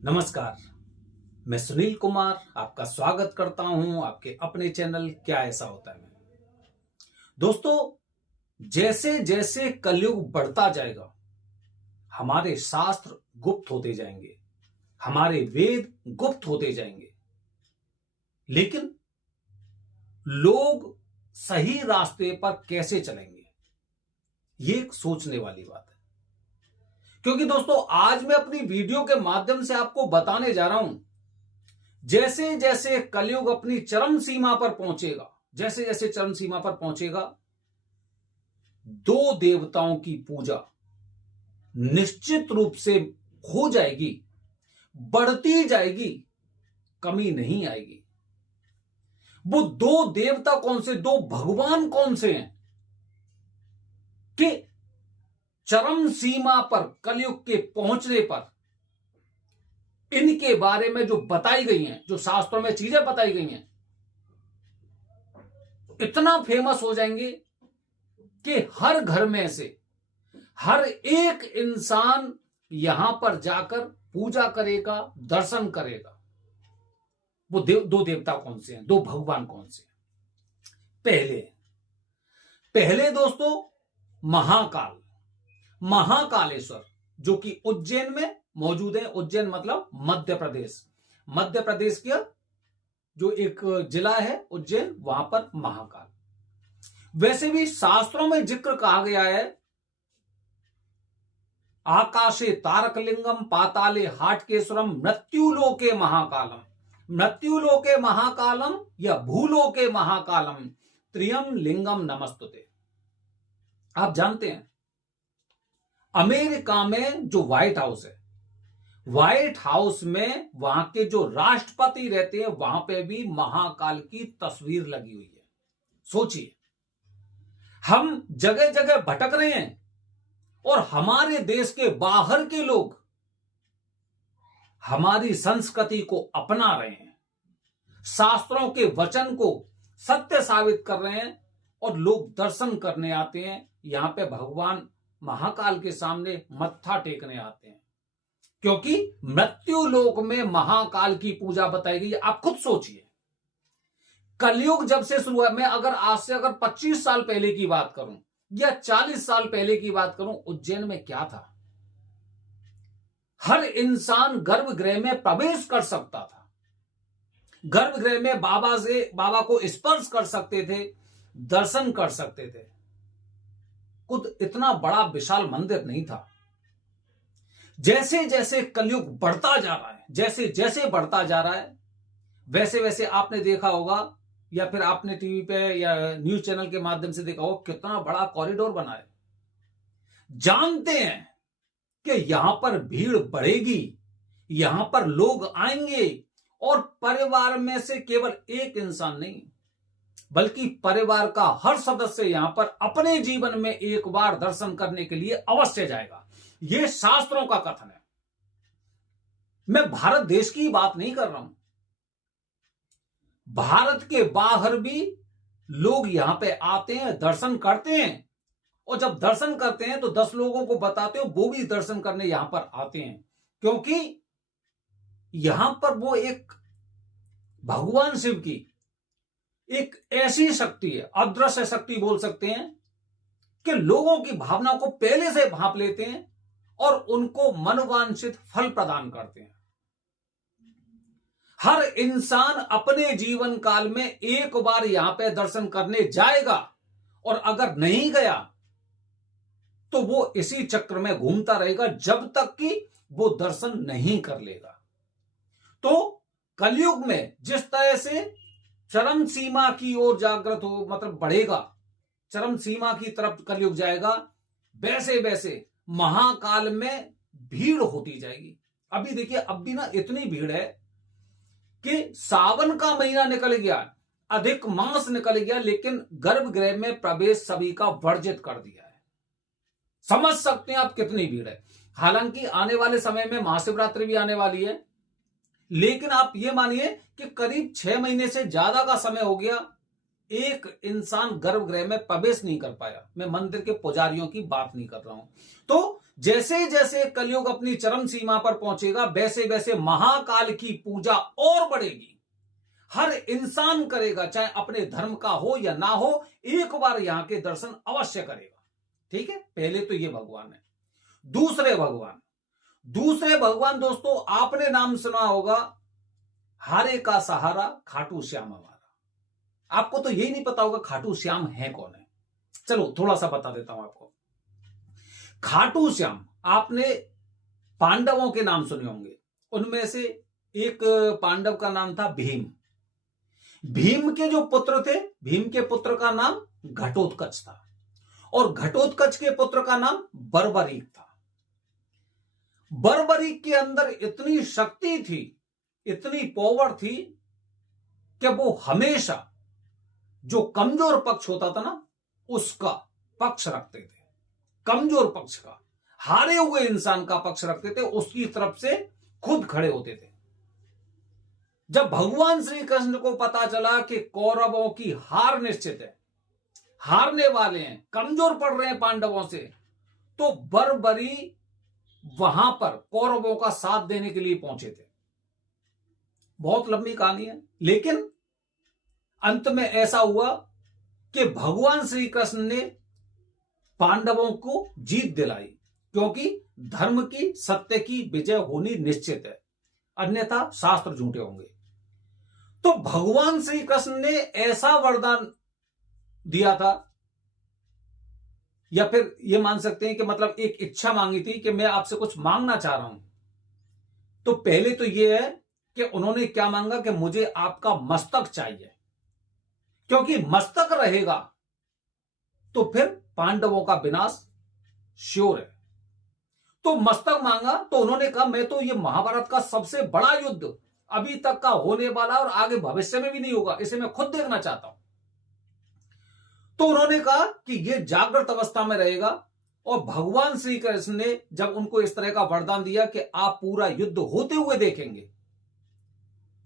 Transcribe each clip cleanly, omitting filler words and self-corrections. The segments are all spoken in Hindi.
नमस्कार। मैं सुनील कुमार आपका स्वागत करता हूं आपके अपने चैनल क्या ऐसा होता है में। दोस्तों, जैसे जैसे कलयुग बढ़ता जाएगा हमारे शास्त्र गुप्त होते जाएंगे, हमारे वेद गुप्त होते जाएंगे, लेकिन लोग सही रास्ते पर कैसे चलेंगे ये एक सोचने वाली बात है। क्योंकि दोस्तों, आज मैं अपनी वीडियो के माध्यम से आपको बताने जा रहा हूं, जैसे जैसे कलयुग अपनी चरम सीमा पर पहुंचेगा, जैसे जैसे चरम सीमा पर पहुंचेगा, दो देवताओं की पूजा निश्चित रूप से हो जाएगी, बढ़ती जाएगी, कमी नहीं आएगी। वो दो देवता कौन से, दो भगवान कौन से हैं कि चरम सीमा पर कलयुग के पहुंचने पर इनके बारे में जो बताई गई हैं, जो शास्त्रों में चीजें बताई गई हैं, इतना फेमस हो जाएंगे कि हर घर में से हर एक इंसान यहां पर जाकर पूजा करेगा, दर्शन करेगा। वो दो देवता कौन से हैं, दो भगवान कौन से हैं? पहले दोस्तों, महाकालेश्वर जो कि उज्जैन में मौजूद है। उज्जैन मतलब मध्य प्रदेश, मध्य प्रदेश का जो एक जिला है उज्जैन, वहां पर महाकाल। वैसे भी शास्त्रों में जिक्र कहा गया है, आकाशे तारकलिंगम पाताले हाटकेश्वरम मृत्युलोके महाकालम, मृत्युलोके महाकालम या भूलोके महाकालम त्रियम लिंगम नमस्तुते। आप जानते हैं अमेरिका में जो व्हाइट हाउस है, व्हाइट हाउस में वहां के जो राष्ट्रपति रहते हैं, वहां पे भी महाकाल की तस्वीर लगी हुई है। सोचिए, हम जगह जगह भटक रहे हैं और हमारे देश के बाहर के लोग हमारी संस्कृति को अपना रहे हैं, शास्त्रों के वचन को सत्य साबित कर रहे हैं और लोग दर्शन करने आते हैं। यहां पे भगवान महाकाल के सामने मत्था टेकने आते हैं, क्योंकि मृत्यु लोक में महाकाल की पूजा बताई गई है। आप खुद सोचिए, कलयुग जब से शुरू है, मैं अगर आज से 25 साल पहले की बात करूं या 40 साल पहले की बात करूं, उज्जैन में क्या था? हर इंसान गर्भगृह में प्रवेश कर सकता था, गर्भगृह में बाबा को स्पर्श कर सकते थे, दर्शन कर सकते थे। खुद इतना बड़ा विशाल मंदिर नहीं था। जैसे जैसे कलयुग बढ़ता जा रहा है, जैसे जैसे बढ़ता जा रहा है, वैसे वैसे आपने देखा होगा या फिर आपने टीवी पे या न्यूज चैनल के माध्यम से देखा होगा, कितना बड़ा कॉरिडोर बना है। जानते हैं कि यहां पर भीड़ बढ़ेगी, यहां पर लोग आएंगे और परिवार में से केवल एक इंसान नहीं, बल्कि परिवार का हर सदस्य यहां पर अपने जीवन में एक बार दर्शन करने के लिए अवश्य जाएगा। यह शास्त्रों का कथन है। मैं भारत देश की बात नहीं कर रहा हूं, भारत के बाहर भी लोग यहां पे आते हैं, दर्शन करते हैं, और जब दर्शन करते हैं तो 10 लोगों को बताते हो, वो भी दर्शन करने यहां पर आते हैं, क्योंकि यहां पर वो एक भगवान शिव की एक ऐसी शक्ति है, अदृश्य शक्ति बोल सकते हैं, कि लोगों की भावना को पहले से भांप लेते हैं और उनको मनोवांछित फल प्रदान करते हैं। हर इंसान अपने जीवन काल में एक बार यहां पे दर्शन करने जाएगा, और अगर नहीं गया तो वो इसी चक्र में घूमता रहेगा जब तक कि वो दर्शन नहीं कर लेगा। तो कलयुग में जिस तरह से चरम सीमा की ओर जागृत हो, मतलब बढ़ेगा, चरम सीमा की तरफ कलयुग जाएगा, वैसे वैसे महाकाल में भीड़ होती जाएगी। अभी देखिए, अब भी ना इतनी भीड़ है कि सावन का महीना निकल गया, अधिक मास निकल गया, लेकिन गर्भगृह में प्रवेश सभी का वर्जित कर दिया है। समझ सकते हैं आप कितनी भीड़ है। हालांकि आने वाले समय में महाशिवरात्रि भी आने वाली है, लेकिन आप ये मानिए कि करीब 6 महीने से ज्यादा का समय हो गया, एक इंसान गर्भगृह में प्रवेश नहीं कर पाया। मैं मंदिर के पुजारियों की बात नहीं कर रहा हूं। तो जैसे जैसे कलयुग अपनी चरम सीमा पर पहुंचेगा वैसे वैसे महाकाल की पूजा और बढ़ेगी। हर इंसान करेगा, चाहे अपने धर्म का हो या ना हो, एक बार यहां के दर्शन अवश्य करेगा। ठीक है, पहले तो ये भगवान है। दूसरे भगवान दोस्तों, आपने नाम सुना होगा हारे का सहारा खाटू श्याम हमारा। आपको तो यही नहीं पता होगा खाटू श्याम है कौन है। चलो थोड़ा सा बता देता हूं आपको। खाटू श्याम, आपने पांडवों के नाम सुने होंगे। उनमें से एक पांडव का नाम था भीम। भीम के जो पुत्र थे, भीम के पुत्र का नाम घटोत्कच था और घटोत्कच के पुत्र का नाम बर्बरीक था। बर्बरीक के अंदर इतनी शक्ति थी, इतनी पावर थी कि वो हमेशा जो कमजोर पक्ष होता था ना, उसका पक्ष रखते थे। कमजोर पक्ष का, हारे हुए इंसान का पक्ष रखते थे, उसकी तरफ से खुद खड़े होते थे। जब भगवान श्री कृष्ण को पता चला कि कौरवों की हार निश्चित है, हारने वाले हैं, कमजोर पड़ रहे हैं पांडवों से, तो बर्बरी वहां पर कौरवों का साथ देने के लिए पहुंचे थे। बहुत लंबी कहानी है, लेकिन अंत में ऐसा हुआ कि भगवान श्री कृष्ण ने पांडवों को जीत दिलाई, क्योंकि धर्म की, सत्य की विजय होनी निश्चित है, अन्यथा शास्त्र झूठे होंगे। तो भगवान श्री कृष्ण ने ऐसा वरदान दिया था, या फिर यह मान सकते हैं कि मतलब एक इच्छा मांगी थी कि मैं आपसे कुछ मांगना चाह रहा हूं। तो पहले तो यह है कि उन्होंने क्या मांगा कि मुझे आपका मस्तक चाहिए, क्योंकि मस्तक रहेगा तो फिर पांडवों का विनाश श्योर है। तो मस्तक मांगा, तो उन्होंने कहा मैं तो ये महाभारत का सबसे बड़ा युद्ध अभी तक का होने वाला और आगे भविष्य में भी नहीं होगा, इसे मैं खुद देखना चाहता हूं। तो उन्होंने कहा कि यह जागृत अवस्था में रहेगा, और भगवान श्री कृष्ण ने जब उनको इस तरह का वरदान दिया कि आप पूरा युद्ध होते हुए देखेंगे,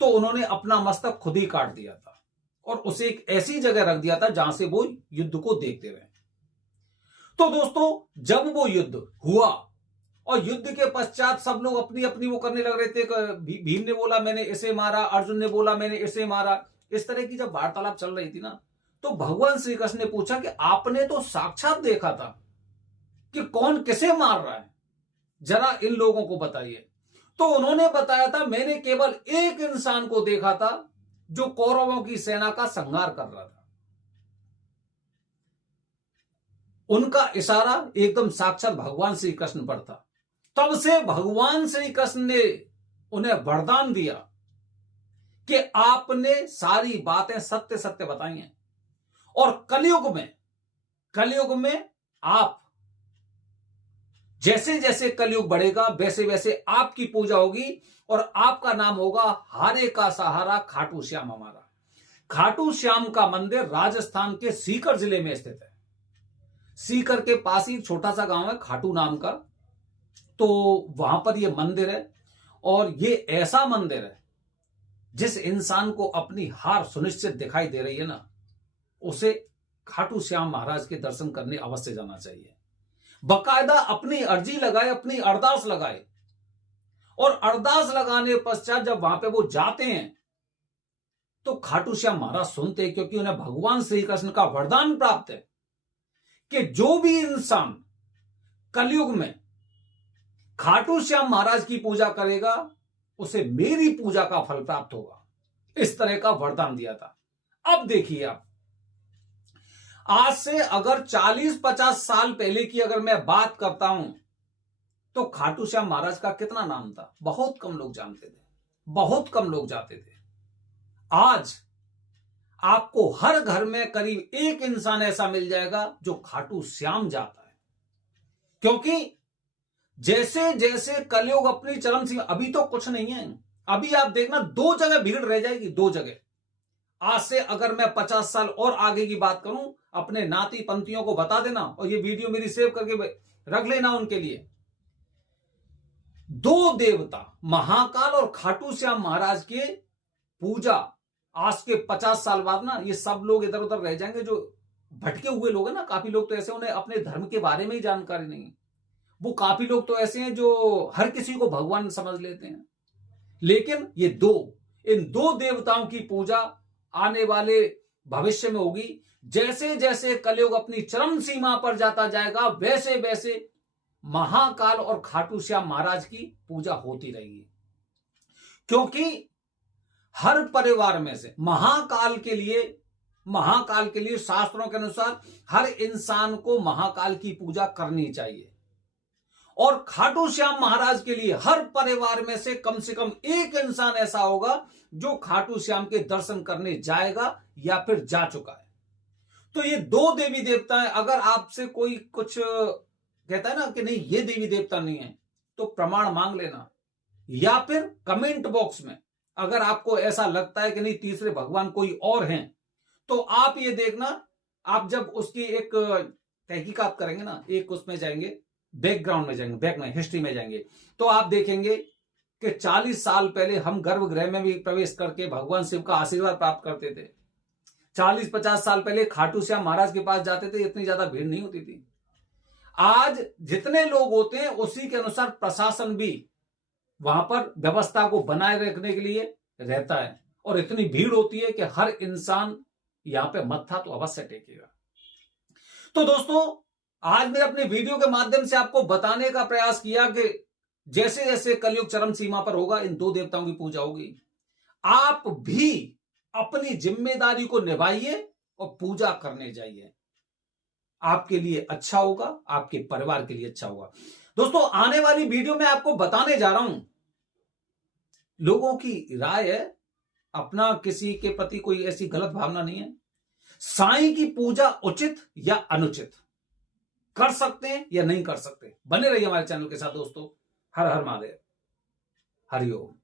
तो उन्होंने अपना मस्तक खुद ही काट दिया था और उसे एक ऐसी जगह रख दिया था जहां से वो युद्ध को देखते रहे। तो दोस्तों, जब वो युद्ध हुआ और युद्ध के पश्चात सब लोग अपनी अपनी वो करने लग रहे थे, भीम ने बोला मैंने इसे मारा, अर्जुन ने बोला मैंने इसे मारा, इस तरह की जब वार्तालाप चल रही थी ना, तो भगवान श्री कृष्ण ने पूछा कि आपने तो साक्षात देखा था कि कौन किसे मार रहा है, जरा इन लोगों को बताइए। तो उन्होंने बताया था मैंने केवल एक इंसान को देखा था जो कौरवों की सेना का संहार कर रहा था। उनका इशारा एकदम साक्षात भगवान श्री कृष्ण पर था। तब से भगवान श्री कृष्ण ने उन्हें वरदान दिया कि आपने सारी बातें सत्य सत्य बताई हैं, और कलयुग में आप जैसे जैसे कलयुग बढ़ेगा वैसे वैसे आपकी पूजा होगी और आपका नाम होगा हारे का सहारा खाटू श्याम हमारा। खाटू श्याम का मंदिर राजस्थान के सीकर जिले में स्थित है। सीकर के पास ही छोटा सा गांव है खाटू नाम का, तो वहां पर यह मंदिर है। और यह ऐसा मंदिर है जिस इंसान को अपनी हार सुनिश्चित दिखाई दे रही है ना, उसे खाटू श्याम महाराज के दर्शन करने अवश्य जाना चाहिए। बकायदा अपनी अर्जी लगाए, अपनी अरदास लगाए, और अरदास लगाने पश्चात जब वहां पे वो जाते हैं तो खाटू श्याम महाराज सुनते हैं, क्योंकि उन्हें भगवान श्री कृष्ण का वरदान प्राप्त है कि जो भी इंसान कलयुग में खाटू श्याम महाराज की पूजा करेगा उसे मेरी पूजा का फल प्राप्त होगा। इस तरह का वरदान दिया था। अब देखिए, आप आज से अगर 40-50 साल पहले की अगर मैं बात करता हूं तो खाटू श्याम महाराज का कितना नाम था, बहुत कम लोग जानते थे, बहुत कम लोग जाते थे। आज आपको हर घर में करीब एक इंसान ऐसा मिल जाएगा जो खाटू श्याम जाता है, क्योंकि जैसे जैसे कलयुग अपनी चरम सीमा, अभी तो कुछ नहीं है, अभी आप देखना 2 जगह भीड़ रह जाएगी, 2 जगह। आज से अगर मैं 50 साल और आगे की बात करूं, अपने नाती पंथियों को बता देना, और ये वीडियो मेरी सेव करके रख लेना उनके लिए। 2 देवता महाकाल और खाटू श्याम महाराज के पूजा आज के 50 साल बाद ना, ये सब लोग इधर उधर रह जाएंगे। जो भटके हुए लोग हैं ना, काफी लोग तो ऐसे, उन्हें अपने धर्म के बारे में ही जानकारी नहीं है, वो काफी लोग तो ऐसे हैं जो हर किसी को भगवान समझ लेते हैं, लेकिन इन दो देवताओं की पूजा आने वाले भविष्य में होगी। जैसे जैसे कलयुग अपनी चरम सीमा पर जाता जाएगा, वैसे वैसे महाकाल और खाटू श्याम महाराज की पूजा होती रहेगी, क्योंकि हर परिवार में से महाकाल के लिए शास्त्रों के अनुसार हर इंसान को महाकाल की पूजा करनी चाहिए। और खाटू श्याम महाराज के लिए हर परिवार में से कम एक इंसान ऐसा होगा जो खाटू श्याम के दर्शन करने जाएगा या फिर जा चुका है। तो ये दो देवी देवता हैं। अगर आपसे कोई कुछ कहता है ना कि नहीं ये देवी देवता नहीं है, तो प्रमाण मांग लेना, या फिर कमेंट बॉक्स में अगर आपको ऐसा लगता है कि नहीं तीसरे भगवान कोई और हैं, तो आप ये देखना, आप जब उसकी एक तहकीकात करेंगे ना, एक उसमें जाएंगे, बैकग्राउंड में जाएंगे, बैक में हिस्ट्री में जाएंगे, तो आप देखेंगे कि 40 साल पहले हम गर्भगृह में भी प्रवेश करके भगवान शिव का आशीर्वाद प्राप्त करते थे। 40-50 साल पहले खाटू श्याम महाराज के पास जाते थे, इतनी ज्यादा भीड़ नहीं होती थी। आज जितने लोग होते हैं उसी के अनुसार प्रशासन भी वहां पर व्यवस्था को बनाए रखने के लिए रहता है, और इतनी भीड़ होती है कि हर इंसान यहां पे मत्था तो अवश्य टेकेगा। तो दोस्तों, आज मैंने अपने वीडियो के माध्यम से आपको बताने का प्रयास किया कि जैसे जैसे कलयुग चरम सीमा पर होगा, इन दो देवताओं की पूजा होगी। आप भी अपनी जिम्मेदारी को निभाइए और पूजा करने जाइए। आपके लिए अच्छा होगा, आपके परिवार के लिए अच्छा होगा। दोस्तों, आने वाली वीडियो में आपको बताने जा रहा हूं, लोगों की राय है, अपना किसी के प्रति कोई ऐसी गलत भावना नहीं है। साईं की पूजा उचित या अनुचित, कर सकते हैं या नहीं कर सकते। बने रहिए हमारे चैनल के साथ दोस्तों। हर हर महादेव, हरिओम।